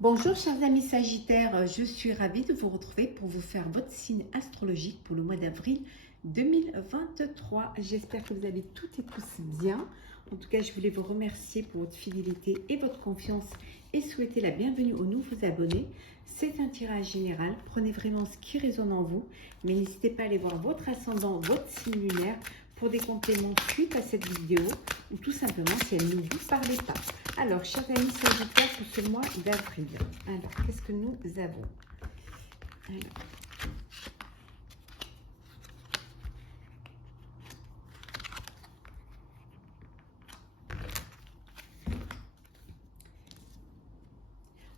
Bonjour chers amis Sagittaires, je suis ravie de vous retrouver pour vous faire votre signe astrologique pour le mois d'avril 2023. J'espère que vous allez toutes et tous bien. En tout cas, je voulais vous remercier pour votre fidélité et votre confiance et souhaiter la bienvenue aux nouveaux abonnés. C'est un tirage général, prenez vraiment ce qui résonne en vous, mais n'hésitez pas à aller voir votre ascendant, votre signe lunaire pour des compléments suite à cette vidéo ou tout simplement si elle ne vous parlait pas. Alors, chers amis Sagittaires, pour ce mois d'avril, alors, qu'est-ce que nous avons? Alors,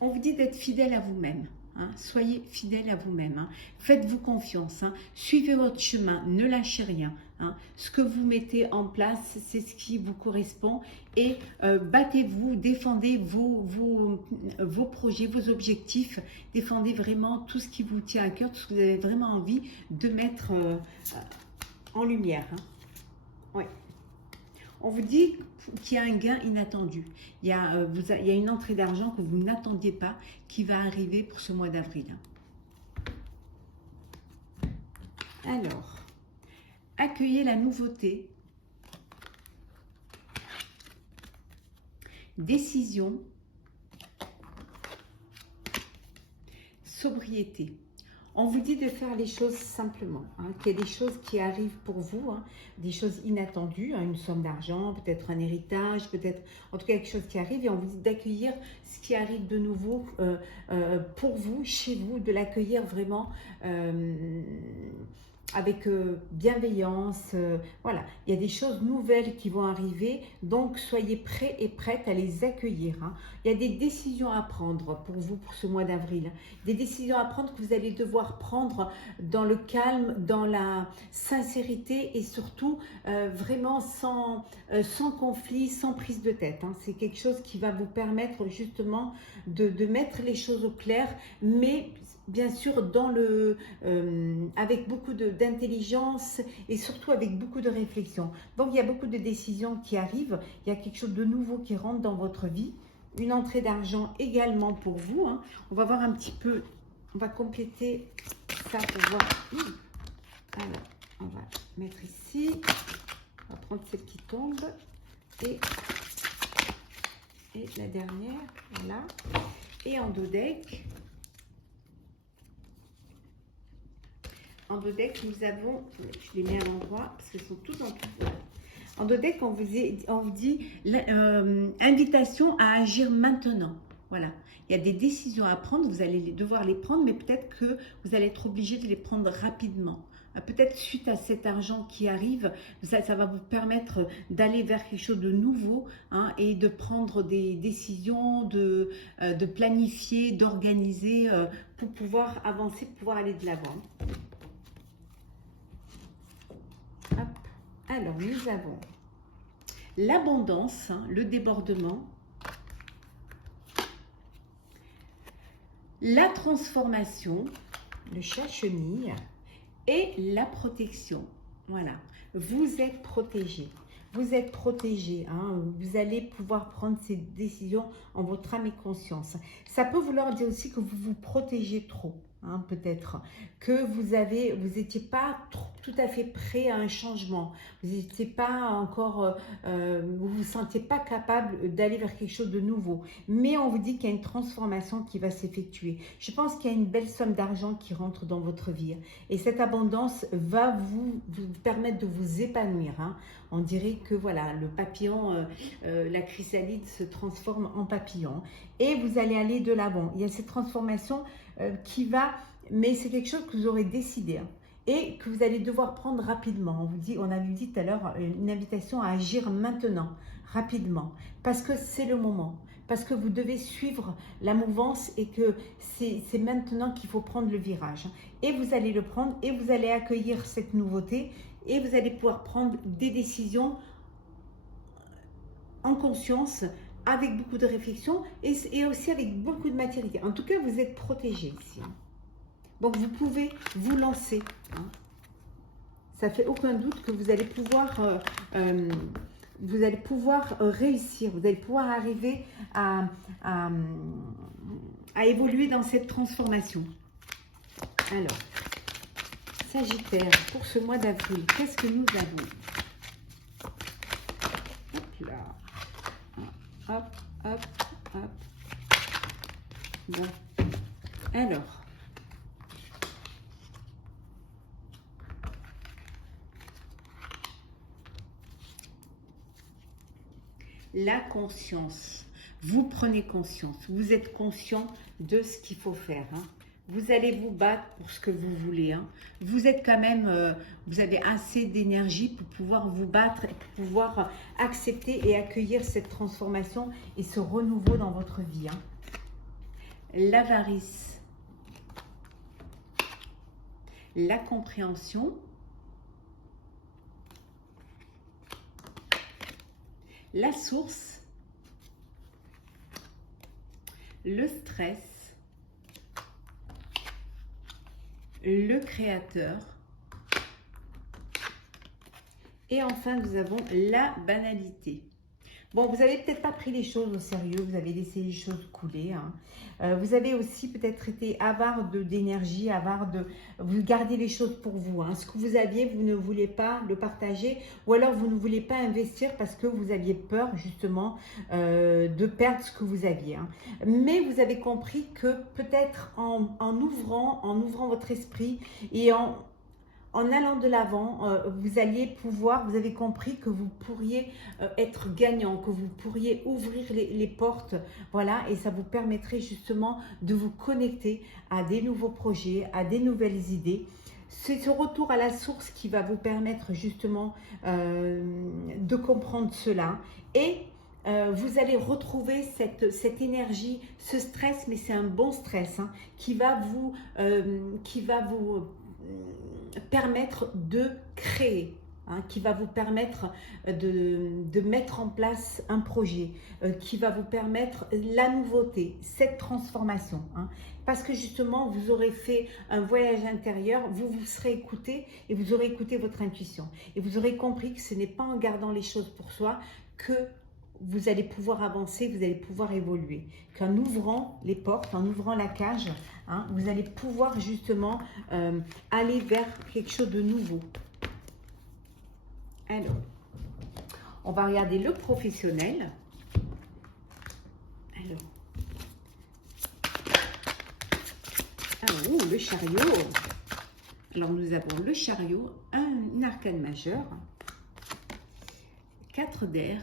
on vous dit d'être fidèle à vous-même. Hein, soyez fidèle à vous-même. Hein. Faites-vous confiance. Hein. Suivez votre chemin. Ne lâchez rien. Hein. Ce que vous mettez en place, c'est ce qui vous correspond. Et battez-vous, défendez vos projets, vos objectifs. Défendez vraiment tout ce qui vous tient à cœur, tout ce que vous avez vraiment envie de mettre en lumière. Hein. Ouais. On vous dit qu'il y a un gain inattendu. Il y a une entrée d'argent que vous n'attendiez pas qui va arriver pour ce mois d'avril. Alors, accueillez la nouveauté. Décision. Sobriété. On vous dit de faire les choses simplement, hein, qu'il y a des choses qui arrivent pour vous, hein, des choses inattendues, hein, une somme d'argent, peut-être un héritage, peut-être en tout cas quelque chose qui arrive, et on vous dit d'accueillir ce qui arrive de nouveau pour vous, chez vous, de l'accueillir vraiment avec bienveillance. Voilà, il y a des choses nouvelles qui vont arriver, donc soyez prêts et prêtes à les accueillir. Hein. Il y a des décisions à prendre pour vous pour ce mois d'avril, des décisions à prendre que vous allez devoir prendre dans le calme, dans la sincérité et surtout vraiment sans conflit, sans prise de tête. Hein. C'est quelque chose qui va vous permettre justement de mettre les choses au clair, mais bien sûr avec beaucoup d'intelligence et surtout avec beaucoup de réflexion. Donc il y a beaucoup de décisions qui arrivent, il y a quelque chose de nouveau qui rentre dans votre vie, une entrée d'argent également pour vous. Hein. On va voir un petit peu, on va compléter ça pour voir. Alors, on va mettre ici, on va prendre celle qui tombe et la dernière, voilà. Et en dos deck, nous avons, je les mets à l'endroit parce qu'elles sont toutes en tout. En dos deck, on vous dit invitation à agir maintenant. Voilà, il y a des décisions à prendre, vous allez devoir les prendre, mais peut-être que vous allez être obligé de les prendre rapidement. Peut-être suite à cet argent qui arrive, ça va vous permettre d'aller vers quelque chose de nouveau, hein, et de prendre des décisions, de planifier, d'organiser pour pouvoir avancer, pour pouvoir aller de l'avant. Alors, nous avons l'abondance, hein, le débordement, la transformation, le chat-chenille et la protection. Voilà, vous êtes protégé. Vous êtes protégé, hein, vous allez pouvoir prendre ces décisions en votre âme et conscience. Ça peut vouloir dire aussi que vous vous protégez trop. Hein, peut-être que vous n'étiez pas tout à fait prêt à un changement, vous n'étiez pas encore, vous vous sentiez pas capable d'aller vers quelque chose de nouveau, mais on vous dit qu'il y a une transformation qui va s'effectuer. Je pense qu'il y a une belle somme d'argent qui rentre dans votre vie et cette abondance va vous permettre de vous épanouir. Hein. On dirait que voilà, le papillon, la chrysalide se transforme en papillon et vous allez aller de l'avant. Il y a cette transformation qui va, mais c'est quelque chose que vous aurez décidé, hein, et que vous allez devoir prendre rapidement. On avait dit tout à l'heure une invitation à agir maintenant, rapidement, parce que c'est le moment, parce que vous devez suivre la mouvance et que c'est maintenant qu'il faut prendre le virage. Et vous allez le prendre et vous allez accueillir cette nouveauté et vous allez pouvoir prendre des décisions en conscience, avec beaucoup de réflexion et aussi avec beaucoup de maturité. En tout cas, vous êtes protégé ici. Donc, vous pouvez vous lancer. Hein. Ça ne fait aucun doute que vous allez pouvoir réussir. Vous allez pouvoir arriver à à évoluer dans cette transformation. Alors, Sagittaire, pour ce mois d'avril, qu'est-ce que nous avons? Hop là. Hop, hop, hop. Bon. Alors. La conscience. Vous prenez conscience. Vous êtes conscient de ce qu'il faut faire. Hein. Vous allez vous battre pour ce que vous voulez. Hein. Vous êtes quand même, vous avez assez d'énergie pour pouvoir vous battre et pour pouvoir accepter et accueillir cette transformation et ce renouveau dans votre vie. Hein. L'avarice, la compréhension, la source, le stress, le créateur et enfin nous avons la banalité. Bon, vous n'avez peut-être pas pris les choses au sérieux, vous avez laissé les choses couler. Hein. Vous avez aussi peut-être été avare d'énergie, avare de... Vous gardez les choses pour vous. Hein. Ce que vous aviez, vous ne voulez pas le partager ou alors vous ne voulez pas investir parce que vous aviez peur justement de perdre ce que vous aviez. Hein. Mais vous avez compris que peut-être en ouvrant votre esprit et en allant de l'avant, vous allez pouvoir, vous avez compris que vous pourriez être gagnant, que vous pourriez ouvrir les portes, voilà, et ça vous permettrait justement de vous connecter à des nouveaux projets, à des nouvelles idées. C'est ce retour à la source qui va vous permettre justement de comprendre cela et vous allez retrouver cette énergie, ce stress, mais c'est un bon stress hein, qui va vous permettre de créer, hein, qui va vous permettre de mettre en place un projet, qui va vous permettre la nouveauté, cette transformation. Hein, parce que justement, vous aurez fait un voyage intérieur, vous vous serez écouté et vous aurez écouté votre intuition. Et vous aurez compris que ce n'est pas en gardant les choses pour soi que vous allez pouvoir avancer, vous allez pouvoir évoluer. Qu'en ouvrant les portes, en ouvrant la cage, hein, vous allez pouvoir justement aller vers quelque chose de nouveau. Alors, on va regarder le professionnel. Alors, le chariot. Alors, nous avons le chariot, une arcane majeure, 4 d'air,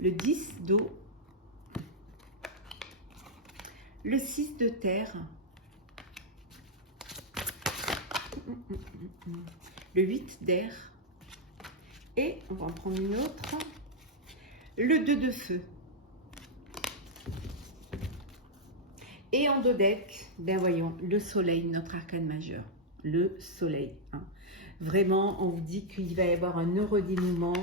le 10 d'eau, le 6 de terre, le 8 d'air, et on va en prendre une autre, le 2 de feu. Et en dodeck, ben voyons, le soleil, notre arcane majeur, le soleil. Hein. Vraiment, on vous dit qu'il va y avoir un heureux dénouement,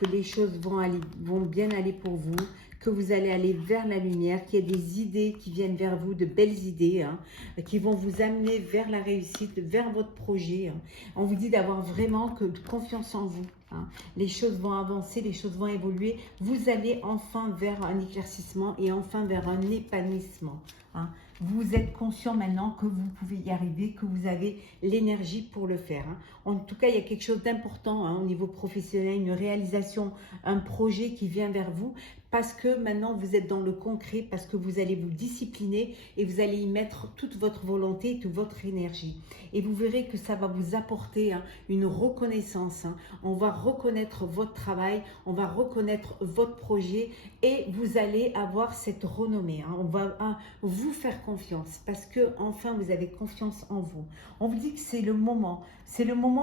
que les choses vont bien aller pour vous, que vous allez aller vers la lumière, qu'il y a des idées qui viennent vers vous, de belles idées, hein, qui vont vous amener vers la réussite, vers votre projet. Hein. On vous dit d'avoir vraiment confiance en vous. Hein. Les choses vont avancer, les choses vont évoluer. Vous allez enfin vers un éclaircissement et enfin vers un épanouissement. Hein. Vous êtes conscient maintenant que vous pouvez y arriver, que vous avez l'énergie pour le faire. Hein. En tout cas, il y a quelque chose d'important hein, au niveau professionnel, une réalisation, un projet qui vient vers vous parce que maintenant vous êtes dans le concret, parce que vous allez vous discipliner et vous allez y mettre toute votre volonté, toute votre énergie. Et vous verrez que ça va vous apporter hein, une reconnaissance. Hein. On va reconnaître votre travail, on va reconnaître votre projet et vous allez avoir cette renommée. Hein. On va vous faire confiance parce que enfin vous avez confiance en vous. On vous dit que c'est le moment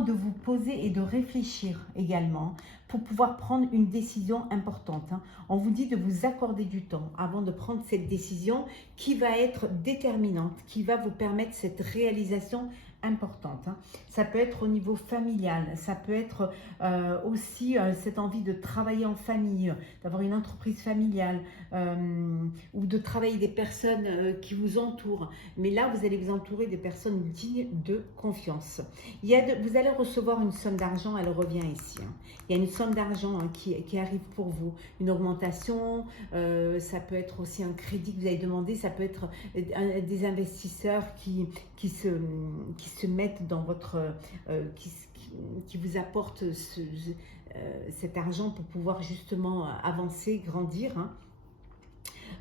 de vous poser et de réfléchir également pour pouvoir prendre une décision importante. Hein. On vous dit de vous accorder du temps avant de prendre cette décision qui va être déterminante, qui va vous permettre cette réalisation importante. Hein. Ça peut être au niveau familial, ça peut être aussi cette envie de travailler en famille, d'avoir une entreprise familiale ou de travailler des personnes qui vous entourent. Mais là, vous allez vous entourer des personnes dignes de confiance. Vous allez recevoir une somme d'argent, elle revient ici. Hein. Il y a une somme d'argent qui arrive pour vous, une augmentation, ça peut être aussi un crédit que vous avez demandé, ça peut être des investisseurs qui se mettent dans votre, qui vous apportent cet argent pour pouvoir justement avancer, grandir.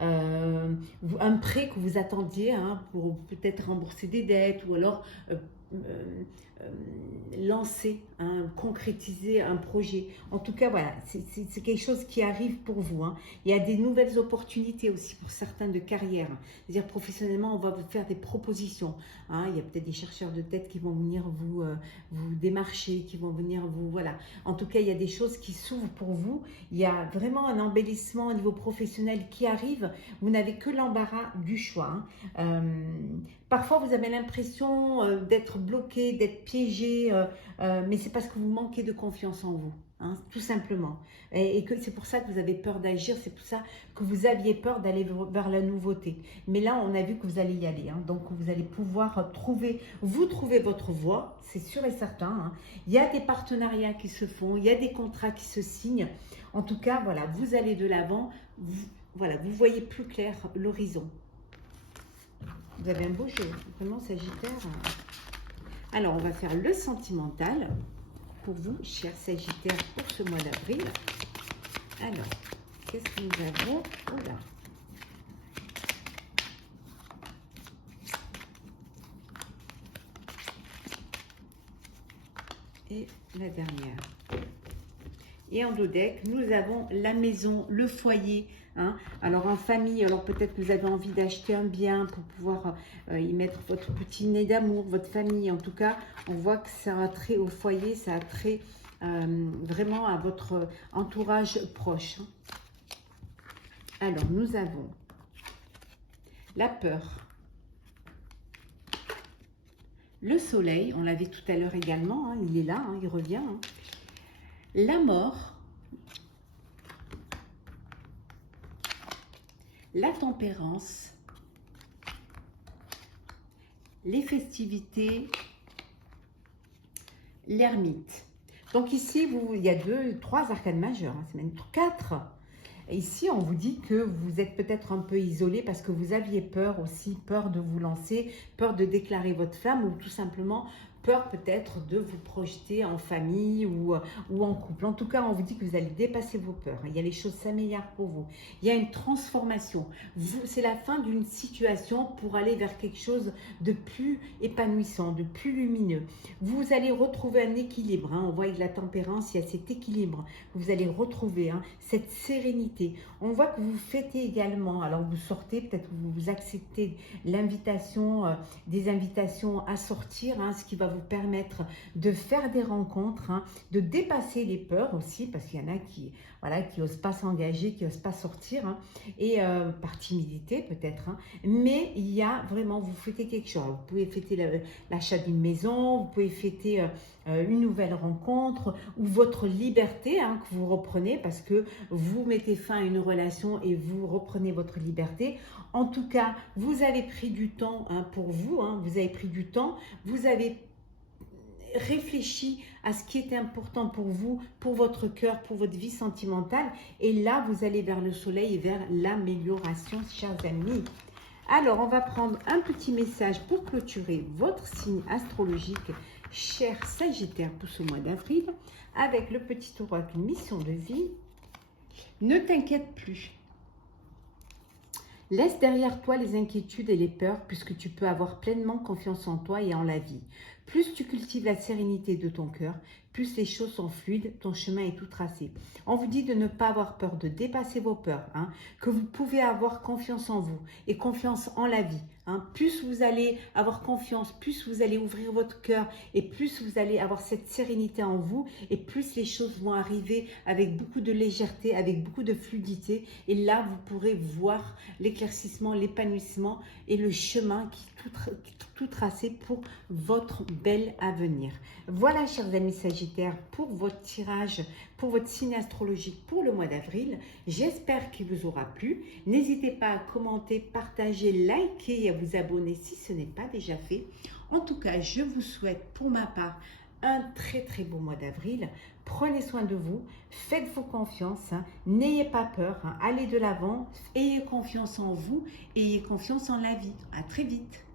Hein. Un prêt que vous attendiez hein, pour peut-être rembourser des dettes ou alors lancer, hein, concrétiser un projet. En tout cas, voilà, c'est quelque chose qui arrive pour vous. Hein. Il y a des nouvelles opportunités aussi pour certains de carrière. C'est-à-dire professionnellement, on va vous faire des propositions. Hein. Il y a peut-être des chercheurs de tête qui vont venir vous démarcher, qui vont venir vous... Voilà. En tout cas, il y a des choses qui s'ouvrent pour vous. Il y a vraiment un embellissement au niveau professionnel qui arrive. Vous n'avez que l'embarras du choix. Hein. Parfois, vous avez l'impression d'être bloqué, d'être piégé, mais c'est parce que vous manquez de confiance en vous, hein, tout simplement. Et que c'est pour ça que vous avez peur d'agir, c'est pour ça que vous aviez peur d'aller vers la nouveauté. Mais là, on a vu que vous allez y aller. Hein, donc, vous allez pouvoir trouver votre voie, c'est sûr et certain. Hein. Il y a des partenariats qui se font, il y a des contrats qui se signent. En tout cas, voilà, vous allez de l'avant. Voilà, vous voyez plus clair l'horizon. Vous avez un beau jeu, vraiment Sagittaire. Alors, on va faire le sentimental pour vous, chers Sagittaires, pour ce mois d'avril. Alors, qu'est-ce que nous avons? Oula. Et la dernière. Et en dos deck, nous avons la maison, le foyer. Hein. Alors en famille, alors peut-être que vous avez envie d'acheter un bien pour pouvoir y mettre votre petit nez d'amour, votre famille. En tout cas, on voit que ça a trait au foyer, ça a trait vraiment à votre entourage proche. Hein. Alors nous avons la peur, le soleil, on l'avait tout à l'heure également, hein, il est là, hein, il revient. Hein. La mort, la tempérance, les festivités, l'ermite. Donc ici, il y a 3 arcanes majeures, hein, c'est même 4. Et ici, on vous dit que vous êtes peut-être un peu isolé parce que vous aviez peur aussi, peur de vous lancer, peur de déclarer votre flamme ou tout simplement peur peut-être de vous projeter en famille ou en couple. En tout cas, on vous dit que vous allez dépasser vos peurs. Il y a les choses s'améliorent pour vous. Il y a une transformation. C'est la fin d'une situation pour aller vers quelque chose de plus épanouissant, de plus lumineux. Vous allez retrouver un équilibre. Hein. On voit avec la tempérance, il y a cet équilibre. Vous allez retrouver hein, cette sérénité. On voit que vous fêtez également. Alors, vous sortez, peut-être vous acceptez l'invitation, des invitations à sortir, hein, ce qui va vous permettre de faire des rencontres, hein, de dépasser les peurs aussi, parce qu'il y en a qui n'osent pas s'engager, qui n'osent pas sortir, hein, et par timidité peut-être. Hein, mais il y a vraiment, vous fêtez quelque chose. Vous pouvez fêter l'achat d'une maison, vous pouvez fêter une nouvelle rencontre ou votre liberté hein, que vous reprenez parce que vous mettez fin à une relation et vous reprenez votre liberté. En tout cas, vous avez pris du temps hein, pour vous, hein, vous avez pris du temps, vous avez réfléchi à ce qui était important pour vous, pour votre cœur, pour votre vie sentimentale. Et là, vous allez vers le soleil et vers l'amélioration, chers amis. Alors, on va prendre un petit message pour clôturer votre signe astrologique, cher Sagittaire, pour ce mois d'avril, avec le petit oracle mission de vie. Ne t'inquiète plus. Laisse derrière toi les inquiétudes et les peurs puisque tu peux avoir pleinement confiance en toi et en la vie. Plus tu cultives la sérénité de ton cœur, plus les choses sont fluides, ton chemin est tout tracé. On vous dit de ne pas avoir peur, de dépasser vos peurs, hein, que vous pouvez avoir confiance en vous et confiance en la vie. Hein. Plus vous allez avoir confiance, plus vous allez ouvrir votre cœur et plus vous allez avoir cette sérénité en vous et plus les choses vont arriver avec beaucoup de légèreté, avec beaucoup de fluidité. Et là, vous pourrez voir l'éclaircissement, l'épanouissement et le chemin qui tout tracé pour votre bel avenir. Voilà, chers amis Sagittaires, pour votre tirage, pour votre signe astrologique pour le mois d'avril. J'espère qu'il vous aura plu. N'hésitez pas à commenter, partager, liker et à vous abonner si ce n'est pas déjà fait. En tout cas, je vous souhaite pour ma part un très beau mois d'avril. Prenez soin de vous, faites-vous confiance, hein. N'ayez pas peur, hein. Allez de l'avant, ayez confiance en vous, ayez confiance en la vie. À très vite.